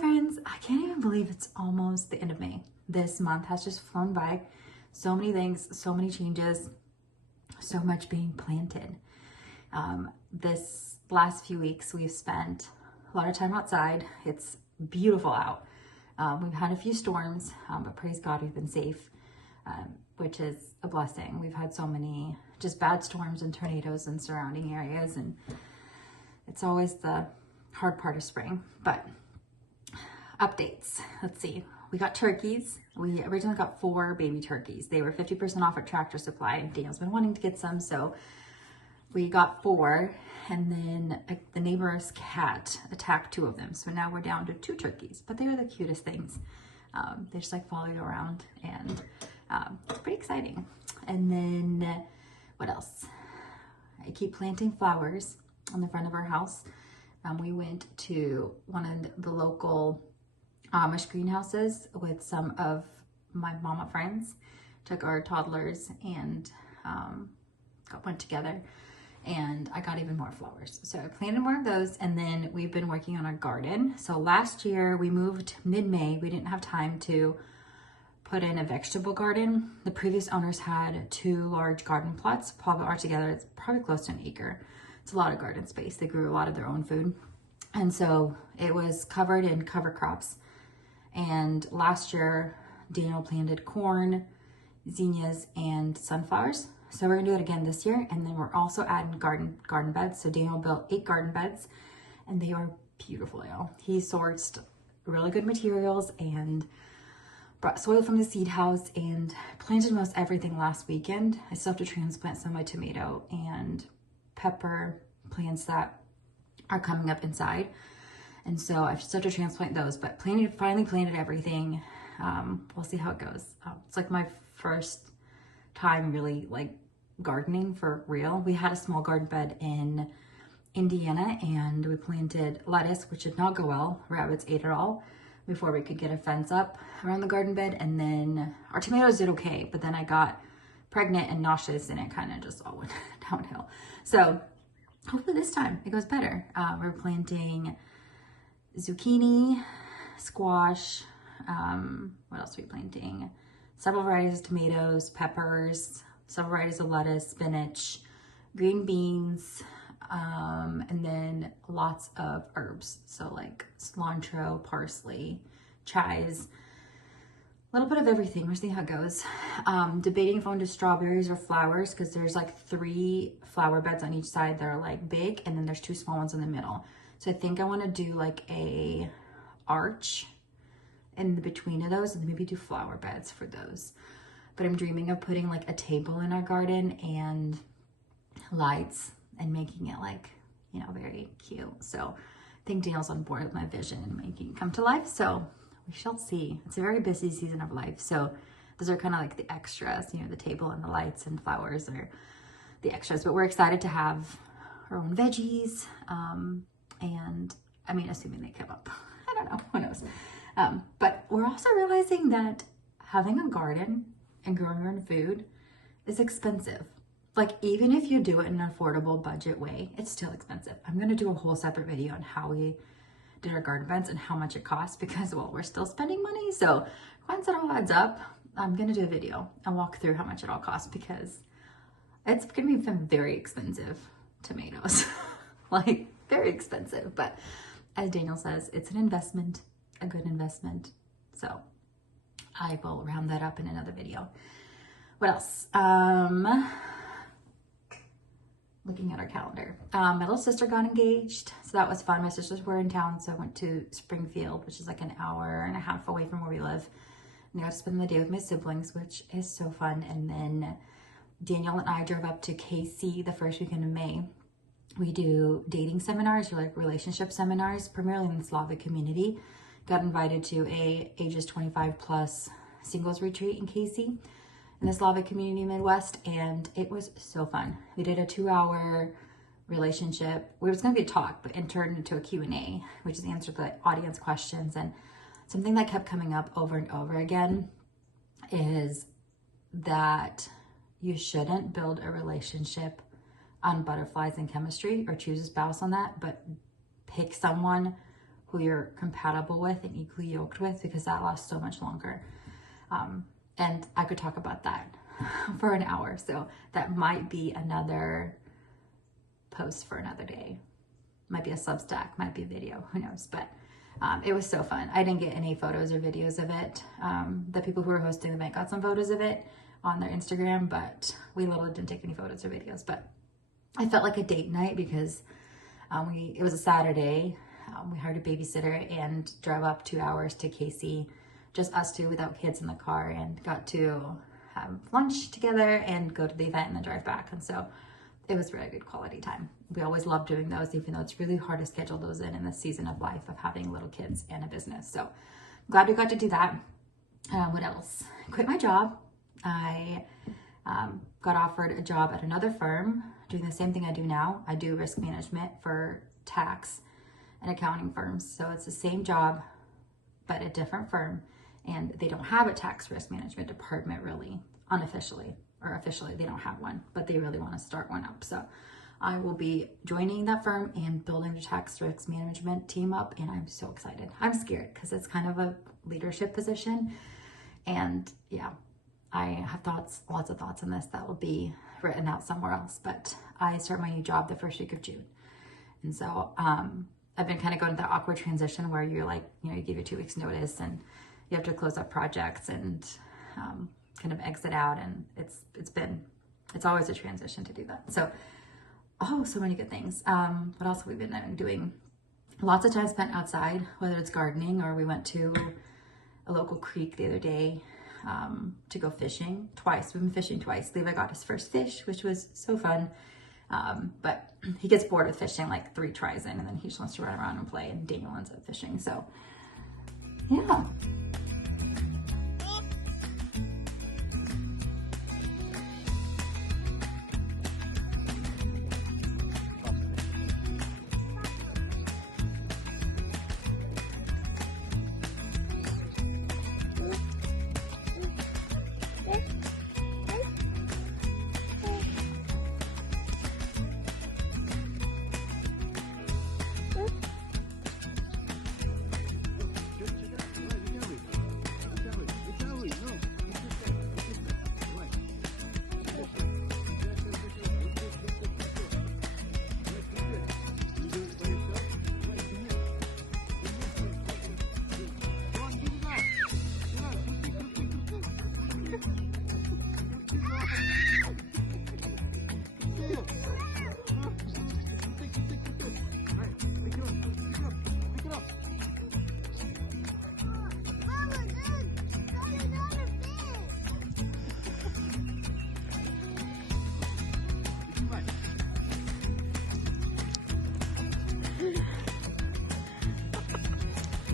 friends, I can't even believe it's almost the end of May. This month has just flown by. So many things, so many changes, so much being planted. This last few weeks we've spent a lot of time outside. It's beautiful out. We've had a few storms, but praise God we've been safe, which is a blessing. We've had so many just bad storms and tornadoes in surrounding areas, and it's always the hard part of spring. But updates, let's see. We got turkeys. We originally got 4 baby turkeys. They were 50% off at Tractor Supply. Daniel's been wanting to get some, so we got 4, and then the neighbor's cat attacked 2 of them. So now we're down to 2 turkeys, but they were the cutest things. They just like follow you around, and it's pretty exciting. And then what else? I keep planting flowers on the front of our house. We went to one of the local Amish greenhouses with some of my mama friends, took our toddlers and went together, and I got even more flowers. So I planted more of those, and then we've been working on our garden. So last year we moved mid-May. We didn't have time to put in a vegetable garden. The previous owners had 2 large garden plots, probably altogether it's probably close to an acre. It's a lot of garden space. They grew a lot of their own food, and so it was covered in cover crops. And last year Daniel planted corn, zinnias, and sunflowers. So we're gonna do it again this year, and then we're also adding garden beds. So Daniel built 8 garden beds, and they are beautiful, y'all. He sourced really good materials and brought soil from the seed house and planted most everything last weekend. I still have to transplant some of my tomato and pepper plants that are coming up inside. And so I still have to transplant those, but finally planted everything. We'll see how it goes. It's like my first time really like gardening for real. We had a small garden bed in Indiana, and we planted lettuce, which did not go well. Rabbits ate it all before we could get a fence up around the garden bed. And then our tomatoes did okay, but then I got pregnant and nauseous, and it kind of just all went downhill. So hopefully this time it goes better. We're planting zucchini, squash, what else are we planting? Several varieties of tomatoes, peppers, several varieties of lettuce, spinach, green beans, and then lots of herbs. So like cilantro, parsley, chives, a little bit of everything. We'll see how it goes. Debating if I want to do strawberries or flowers, because there's like 3 flower beds on each side that are like big, and then there's 2 small ones in the middle. So I think I want to do like a arch in the between of those, and maybe do flower beds for those. But I'm dreaming of putting like a table in our garden and lights and making it like, you know, very cute. So I think Daniel's on board with my vision and making it come to life. So we shall see. It's a very busy season of life. So those are kind of like the extras, you know, the table and the lights and flowers are the extras. But we're excited to have our own veggies. And I mean, assuming they come up, I don't know, who knows. But we're also realizing that having a garden and growing your own food is expensive. Like, even if you do it in an affordable budget way, it's still expensive. I'm going to do a whole separate video on how we did our garden beds and how much it costs, because, well, we're still spending money. So once it all adds up, I'm going to do a video and walk through how much it all costs, because it's going to be some very expensive tomatoes. Like, very expensive. But as Daniel says, it's an investment, a good investment. So I will round that up in another video. What else? Looking at our calendar. My little sister got engaged, so that was fun. My sisters were in town, so I went to Springfield, which is like an hour and a half away from where we live. And I got to spend the day with my siblings, which is so fun. And then Daniel and I drove up to KC the first weekend of May. We do dating seminars, or like relationship seminars, primarily in the Slavic community. Got invited to a ages 25 plus singles retreat in KC in the Slavic community Midwest, and it was so fun. We did a 2-hour relationship. It was going to be a talk, but it turned into a Q&A, which is answer the audience questions. And something that kept coming up over and over again is that you shouldn't build a relationship on butterflies and chemistry or choose a spouse on that, but pick someone who you're compatible with and equally yoked with, because that lasts so much longer. And I could talk about that for an hour. So that might be another post for another day. Might be a Substack, might be a video, who knows? But it was so fun. I didn't get any photos or videos of it. The people who were hosting the event got some photos of it on their Instagram, but we literally didn't take any photos or videos. But I felt like a date night because it was a Saturday. We hired a babysitter and drove up 2 hours to Casey, just us two without kids in the car, and got to have lunch together and go to the event and then drive back. And so it was really good quality time. We always love doing those, even though it's really hard to schedule those in this season of life of having little kids and a business. So glad we got to do that. What else? Quit my job. I got offered a job at another firm doing the same thing I do now. I do risk management for tax and accounting firms. So it's the same job, but a different firm. And they don't have a tax risk management department really, unofficially, or officially they don't have one, but they really want to start one up. So I will be joining that firm and building the tax risk management team up. And I'm so excited. I'm scared because it's kind of a leadership position. And yeah, I have lots of thoughts on this that will be written out somewhere else. But I start my new job the first week of June. And so I've been kind of going through that awkward transition where you're like, you give your 2 weeks notice and you have to close up projects and kind of exit out. And it's always a transition to do that. So, so many good things. What else have we been doing? Lots of time spent outside, whether it's gardening or we went to a local creek the other day to go fishing twice. We've been fishing twice. Levi got his first fish, which was so fun. But he gets bored with fishing like 3 tries in, and then he just wants to run around and play, and Daniel ends up fishing. So yeah.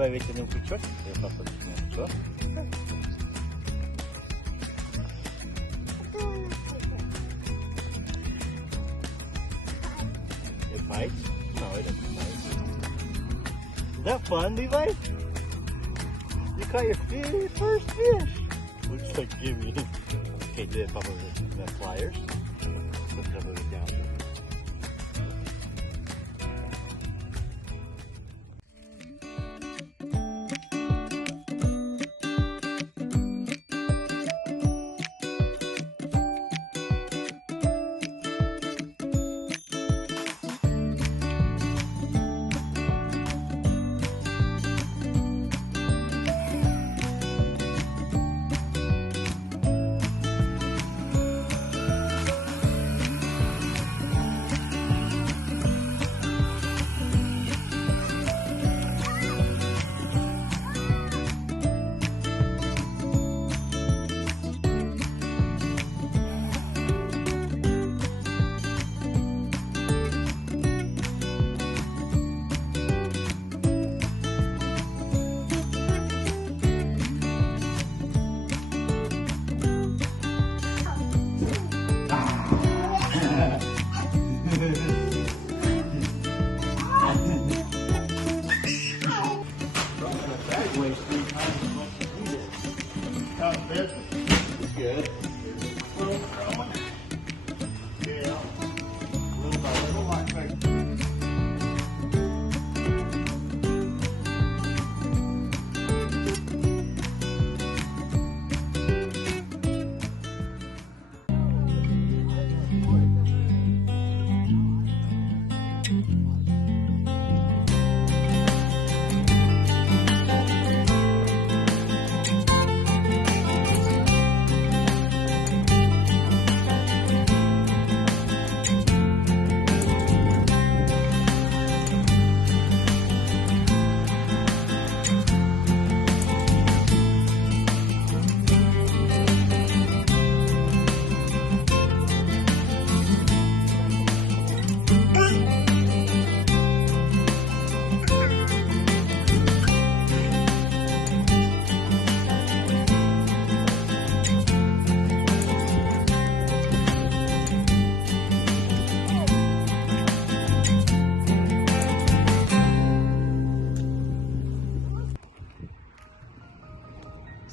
Levi, weet je nu goed short? Ja, dat is niet zo. It bites? No, it doesn't bite. Is that fun, Levi? You caught your first fish. Looks like Jimmy. Okay, do a couple of the pliers. Put a couple of it down.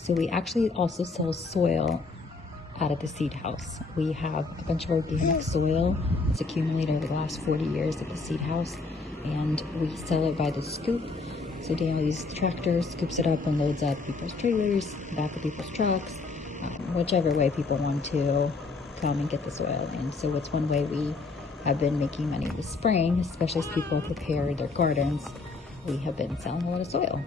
So we actually also sell soil out of the seed house. We have a bunch of organic soil that's accumulated over the last 40 years at the seed house, and we sell it by the scoop. So Daniel uses the tractor, scoops it up and loads up people's trailers, the back of people's trucks, whichever way people want to come and get the soil. And so it's one way we have been making money this spring, especially as people prepare their gardens. We have been selling a lot of soil.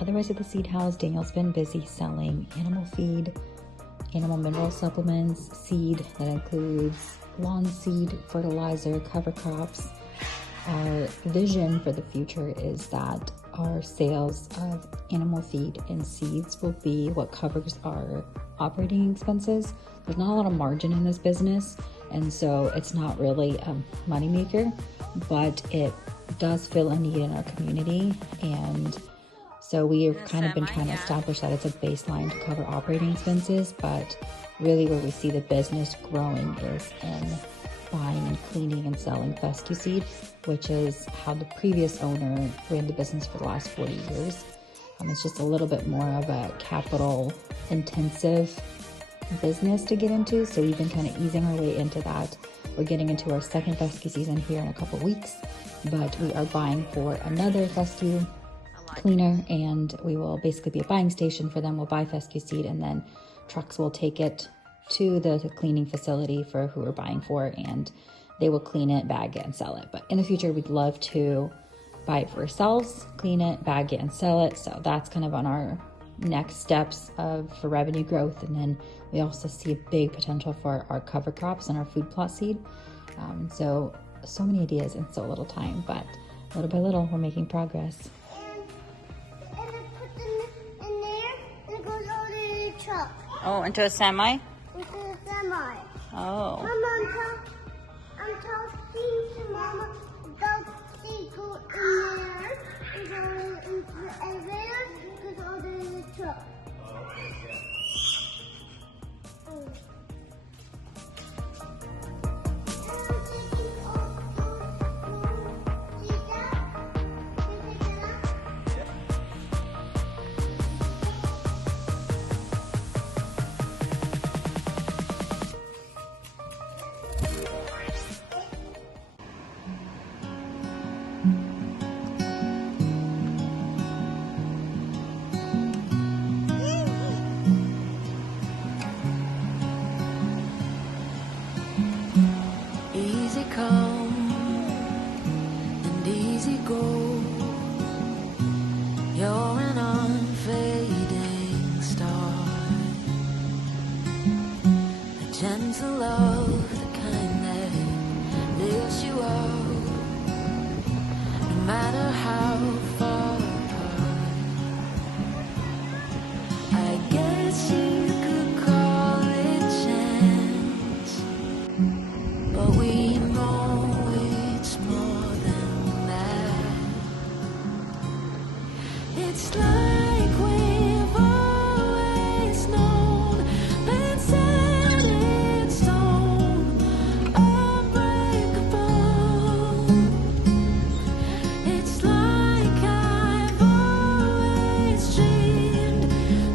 Otherwise at the seed house, Daniel's been busy selling animal feed, animal mineral supplements, seed that includes lawn seed, fertilizer, cover crops. Our vision for the future is that our sales of animal feed and seeds will be what covers our operating expenses. There's not a lot of margin in this business, and so it's not really a moneymaker, but it does fill a need in our community. And so we have kind of been trying to establish that it's a baseline to cover operating expenses, but really where we see the business growing is in buying and cleaning and selling fescue seed, which is how the previous owner ran the business for the last 40 years. It's just a little bit more of a capital intensive business to get into, so we've been kind of easing our way into that. We're getting into our second fescue season here in a couple weeks, but we are buying for another fescue cleaner, and we will basically be a buying station for them. We'll buy fescue seed, and then trucks will take it to the cleaning facility for who we're buying for, and they will clean it, bag it, and sell it. But in the future, we'd love to buy it for ourselves, clean it, bag it, and sell it. So that's kind of on our next steps for revenue growth. And then we also see a big potential for our cover crops and our food plot seed. So many ideas in so little time, but little by little, we're making progress. And I put them in there, and it goes over the truck. Oh, into a semi? Into the semi. Oh. Mama, I'm talking to Mama. Don't see go in there and go into the elevator, goes over the truck. Easy come and easy go. You're an unfading star, a gentle love, the kind that lifts you up, no matter how far apart. I guess you could call it chance, but we know it's more than that. It's like we've always known, been set in stone, unbreakable. It's like I've always dreamed,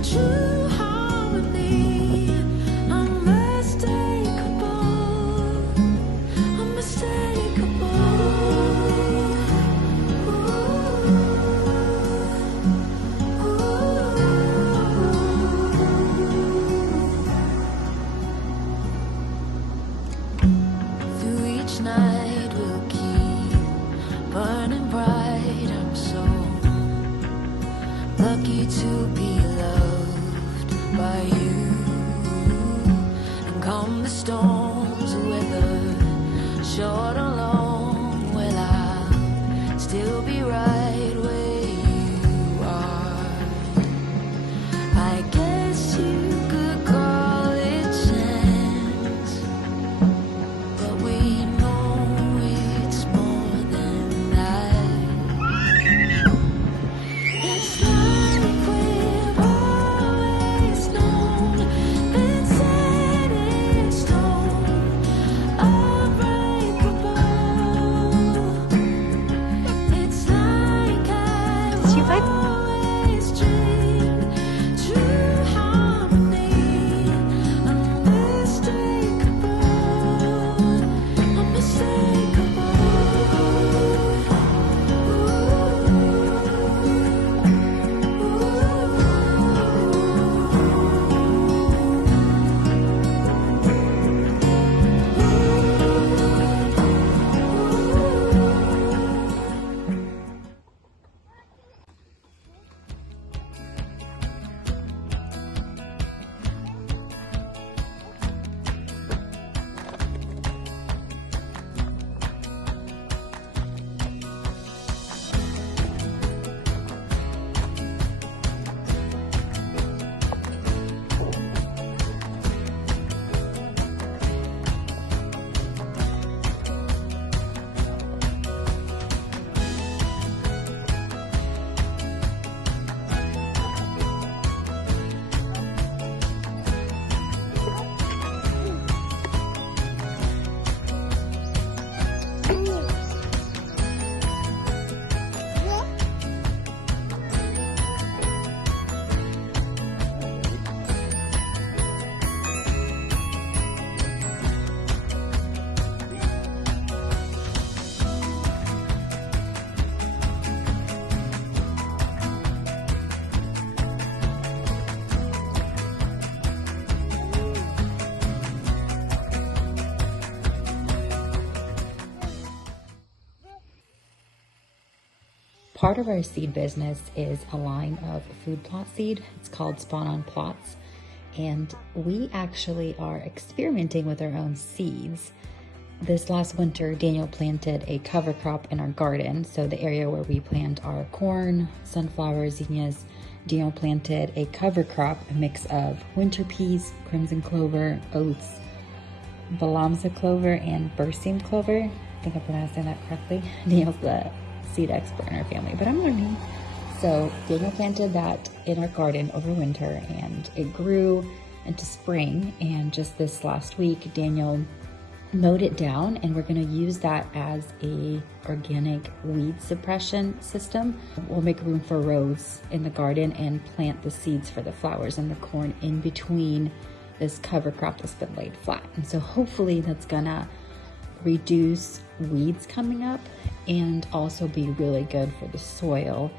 true harmony, unmistakable. Through each night we'll keep burning bright. I'm so lucky to be loved by you. And come the storms, whether short or long, well, I'll still be right where you are. I guess you could call it chance, but we know it's more than that. It's like we've always known, been set in stone, unbreakable. Part of our seed business is a line of food plot seed. It's called Spawn on Plots. And we actually are experimenting with our own seeds. This last winter, Daniel planted a cover crop in our garden. So the area where we plant our corn, sunflowers, zinnias, Daniel planted a cover crop, a mix of winter peas, crimson clover, oats, balamza clover, and berseem clover. I think I'm pronouncing that correctly. Daniel's the seed expert in our family, but I'm learning. So Daniel planted that in our garden over winter, and it grew into spring. And just this last week, Daniel mowed it down, and we're going to use that as a organic weed suppression system. We'll make room for rows in the garden and plant the seeds for the flowers and the corn in between this cover crop that's been laid flat. And so hopefully that's gonna reduce weeds coming up and also be really good for the soil